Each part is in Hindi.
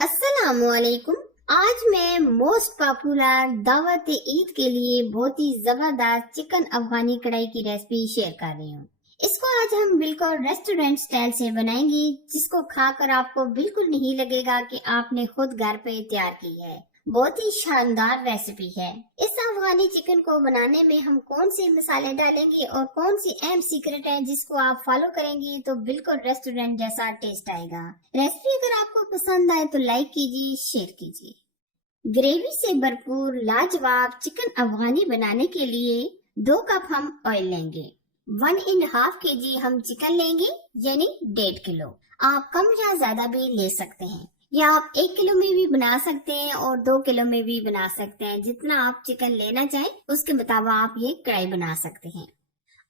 अस्सलामुअलैकुम। आज मैं मोस्ट पॉपुलर दावत ईद के लिए बहुत ही जबरदस्त चिकन अफगानी कढ़ाई की रेसिपी शेयर कर रही हूँ। इसको आज हम बिल्कुल रेस्टोरेंट स्टाइल से बनाएंगे, जिसको खाकर आपको बिल्कुल नहीं लगेगा कि आपने खुद घर पे तैयार की है। बहुत ही शानदार रेसिपी है। इस अफगानी चिकन को बनाने में हम कौन से मसाले डालेंगे और कौन सी अहम सीक्रेट है जिसको आप फॉलो करेंगे तो बिल्कुल रेस्टोरेंट जैसा टेस्ट आएगा। रेसिपी अगर आपको पसंद आए तो लाइक कीजिए, शेयर कीजिए। ग्रेवी से भरपूर लाजवाब चिकन अफगानी बनाने के लिए 2 कप हम ऑयल लेंगे। 1.5 kg हम चिकन लेंगे, यानी 1.5 किलो। आप कम या ज्यादा भी ले सकते हैं, या आप 1 किलो में भी बना सकते हैं और 2 किलो में भी बना सकते हैं। जितना आप चिकन लेना चाहें उसके मुताबिक आप ये कढ़ाई बना सकते हैं।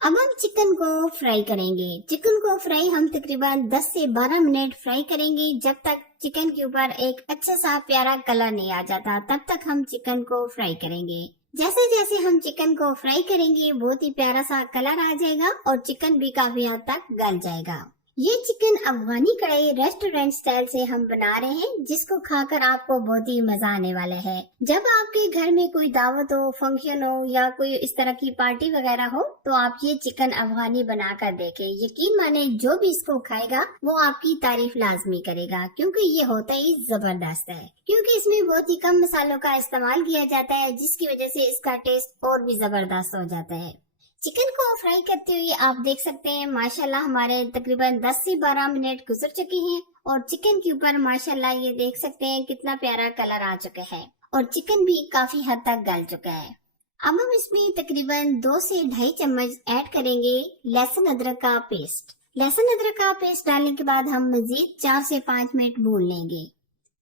अब हम चिकन को फ्राई करेंगे। चिकन को फ्राई हम तकरीबन 10 से 12 मिनट फ्राई करेंगे, जब तक चिकन के ऊपर एक अच्छा सा प्यारा कलर नहीं आ जाता, तब तक हम चिकन को फ्राई करेंगे। जैसे जैसे हम चिकन को फ्राई करेंगे बहुत ही प्यारा सा कलर आ जाएगा और चिकन भी काफी हद तक गल जाएगा। ये चिकन अफगानी कढ़ाई रेस्टोरेंट स्टाइल से हम बना रहे हैं, जिसको खाकर आपको बहुत ही मजा आने वाला है। जब आपके घर में कोई दावत हो, फंक्शन हो या कोई इस तरह की पार्टी वगैरह हो, तो आप ये चिकन अफगानी बनाकर देखें। यकीन माने जो भी इसको खाएगा वो आपकी तारीफ लाजमी करेगा, क्योंकि ये होता ही जबरदस्त है। क्योंकि इसमें बहुत ही कम मसालों का इस्तेमाल किया जाता है, जिसकी वजह से इसका टेस्ट और भी जबरदस्त हो जाता है। चिकन को फ्राई करते हुए आप देख सकते हैं माशाल्लाह हमारे तकरीबन 10 से 12 मिनट गुजर चुके हैं और चिकन के ऊपर माशाल्लाह ये देख सकते हैं कितना प्यारा कलर आ चुका है और चिकन भी काफी हद तक गल चुका है। अब हम इसमें तकरीबन 2 से 2.5 चम्मच ऐड करेंगे लहसुन अदरक का पेस्ट। लहसुन अदरक का पेस्ट डालने के बाद हम मजीद 4 से 5 मिनट भून लेंगे।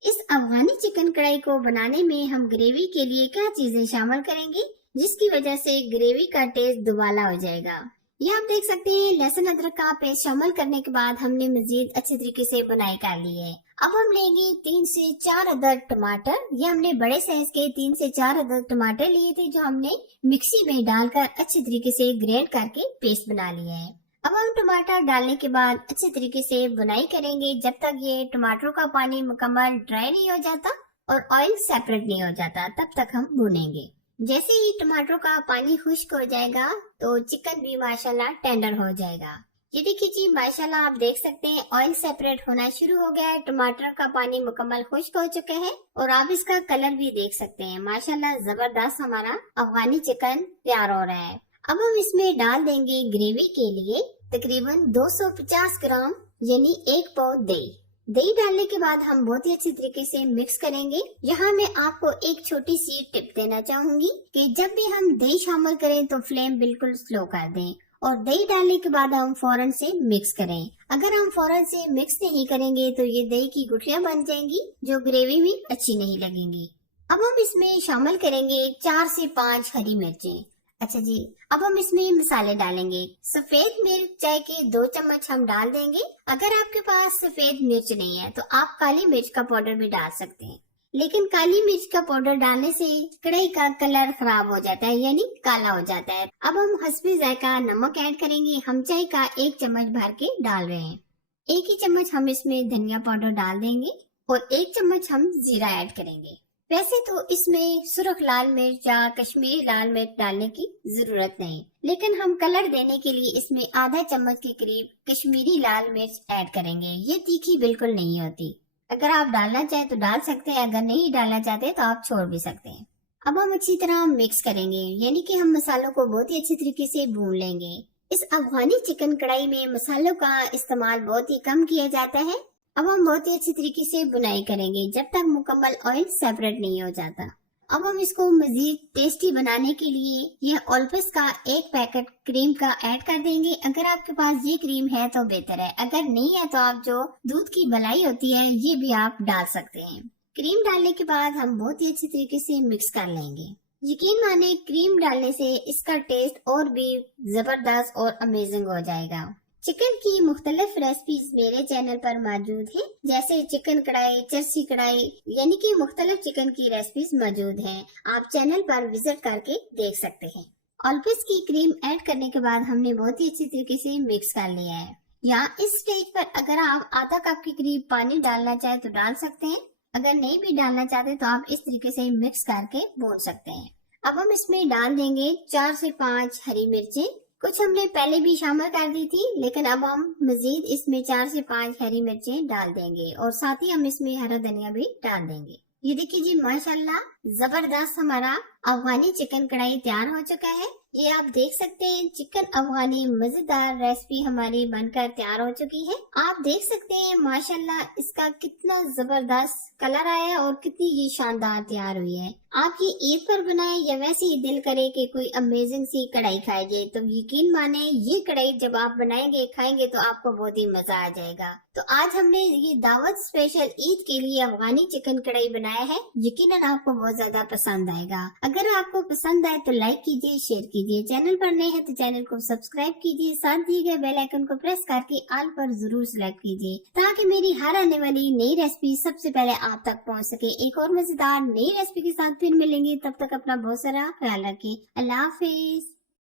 इस अफगानी चिकन कढ़ाई को बनाने में हम ग्रेवी के लिए क्या चीजें शामिल करेंगे, जिसकी वजह से ग्रेवी का टेस्ट दुबाला हो जाएगा। ये आप देख सकते हैं लहसुन अदरक का पेस्ट शामिल करने के बाद हमने मजीद अच्छे तरीके से बुनाई कर ली है। अब हम लेंगे 3 से 4 अदद टमाटर। ये हमने बड़े साइज के 3 से 4 अदद टमाटर लिए थे, जो हमने मिक्सी में डालकर अच्छे तरीके से ग्राइंड करके पेस्ट बना लिया है। अब हम टमाटर डालने के बाद अच्छे तरीके से बुनाई करेंगे जब तक ये टमाटरों का पानी मुकम्मल ड्राई नहीं हो जाता और ऑयल सेपरेट नहीं हो जाता, तब तक हम भुनेंगे। जैसे ही टमाटरों का पानी खुश्क हो जाएगा तो चिकन भी माशाल्लाह टेंडर हो जाएगा। ये देखिए जी, माशाल्लाह आप देख सकते हैं ऑयल सेपरेट होना शुरू हो गया है, टमाटर का पानी मुकम्मल खुश्क हो चुका है और आप इसका कलर भी देख सकते हैं। माशाल्लाह जबरदस्त हमारा अफगानी चिकन तैयार हो रहा है। अब हम इसमें डाल देंगे ग्रेवी के लिए तकरीबन 250 ग्राम यानी 1 पाव दही। दही डालने के बाद हम बहुत ही अच्छी तरीके से मिक्स करेंगे। यहाँ मैं आपको एक छोटी सी टिप देना चाहूंगी कि जब भी हम दही शामिल करें तो फ्लेम बिल्कुल स्लो कर दें और दही डालने के बाद हम फौरन से मिक्स करें। अगर हम फौरन से मिक्स नहीं करेंगे तो ये दही की गुठलियां बन जाएंगी, जो ग्रेवी में अच्छी नहीं लगेंगी। अब हम इसमें शामिल करेंगे 4 से 5 हरी मिर्चें। अच्छा जी, अब हम इसमें मसाले डालेंगे। सफेद मिर्च चाय के 2 चम्मच हम डाल देंगे। अगर आपके पास सफेद मिर्च नहीं है तो आप काली मिर्च का पाउडर भी डाल सकते हैं, लेकिन काली मिर्च का पाउडर डालने से कढ़ाई का कलर खराब हो जाता है, यानी काला हो जाता है। अब हम हस्बे जायका नमक ऐड करेंगे। हम चाय का 1 चम्मच भर के डाल रहे हैं। 1 ही चम्मच हम इसमें धनिया पाउडर डाल देंगे और 1 चम्मच हम जीरा ऐड करेंगे। वैसे तो इसमें सुर्ख लाल मिर्च या कश्मीरी लाल मिर्च डालने की जरूरत नहीं, लेकिन हम कलर देने के लिए इसमें आधा चम्मच के करीब कश्मीरी लाल मिर्च ऐड करेंगे। ये तीखी बिल्कुल नहीं होती। अगर आप डालना चाहें तो डाल सकते हैं, अगर नहीं डालना चाहते तो आप छोड़ भी सकते हैं। अब हम अच्छी तरह मिक्स करेंगे, यानी कि हम मसालों को बहुत ही अच्छी तरीके से भून लेंगे। इस अफगानी चिकन कढ़ाई में मसालों का इस्तेमाल बहुत ही कम किया जाता है। अब हम बहुत ही अच्छी तरीके से बुनाई करेंगे जब तक मुकम्मल ऑयल सेपरेट नहीं हो जाता। अब हम इसको मजीद टेस्टी बनाने के लिए ये ऑलपिस का 1 पैकेट क्रीम का ऐड कर देंगे। अगर आपके पास ये क्रीम है तो बेहतर है, अगर नहीं है तो आप जो दूध की मलाई होती है ये भी आप डाल सकते हैं। क्रीम डालने के बाद हम बहुत ही अच्छी तरीके से मिक्स कर लेंगे। यकीन माने क्रीम डालने से इसका टेस्ट और भी जबरदस्त और अमेजिंग हो जाएगा। चिकन की मुख्तलिफ रेसिपीज मेरे चैनल पर मौजूद हैं, जैसे चिकन कढ़ाई, चरसी कढ़ाई, यानी कि मुख्तलिफ चिकन की रेसिपीज मौजूद हैं। आप चैनल पर विजिट करके देख सकते हैं। ऑलपिस की क्रीम ऐड करने के बाद हमने बहुत ही अच्छी तरीके से मिक्स कर लिया है। यहाँ इस स्टेज पर अगर आप आधा कप के करीब पानी डालना चाहे तो डाल सकते हैं, अगर नहीं भी डालना चाहते तो आप इस तरीके से मिक्स करके भून सकते हैं। अब हम इसमें डाल देंगे 4 से 5 हरी मिर्चें। कुछ हमने पहले भी शामिल कर दी थी, लेकिन अब हम मजीद इसमें 4 से 5 हरी मिर्चें डाल देंगे और साथ ही हम इसमें हरा धनिया भी डाल देंगे। ये देखिए जी, माशाल्लाह जबरदस्त हमारा अफगानी चिकन कढ़ाई तैयार हो चुका है। ये आप देख सकते हैं, चिकन अफगानी मजेदार रेसिपी हमारी बनकर तैयार हो चुकी है। आप देख सकते हैं माशाल्लाह इसका कितना जबरदस्त कलर आया है और कितनी ये शानदार तैयार हुई है। आप ये ईद पर बनाए या वैसे ही दिल करे कि कोई अमेजिंग सी कढ़ाई खाई जाए, तो यकीन माने ये कढ़ाई जब आप बनाएंगे खाएंगे तो आपको बहुत ही मजा आ जाएगा। तो आज हमने ये दावत स्पेशल ईद के लिए अफगानी चिकन कढ़ाई बनाया है। यकीनन आपको बहुत ज्यादा पसंद आएगा। अगर आपको पसंद आए तो लाइक कीजिए, शेयर कीजिए। चैनल पर नए हैं तो चैनल को सब्सक्राइब कीजिए, साथ दिए गए बेल आइकन को प्रेस करके ऑल पर जरूर सेलेक्ट कीजिए, ताकि मेरी हर आने वाली नई रेसिपी सबसे पहले आप तक पहुंच सके। एक और मजेदार नई रेसिपी के साथ फिर मिलेंगे, तब तक अपना बहुत सारा ख्याल रखें। अल्लाह हाफिज।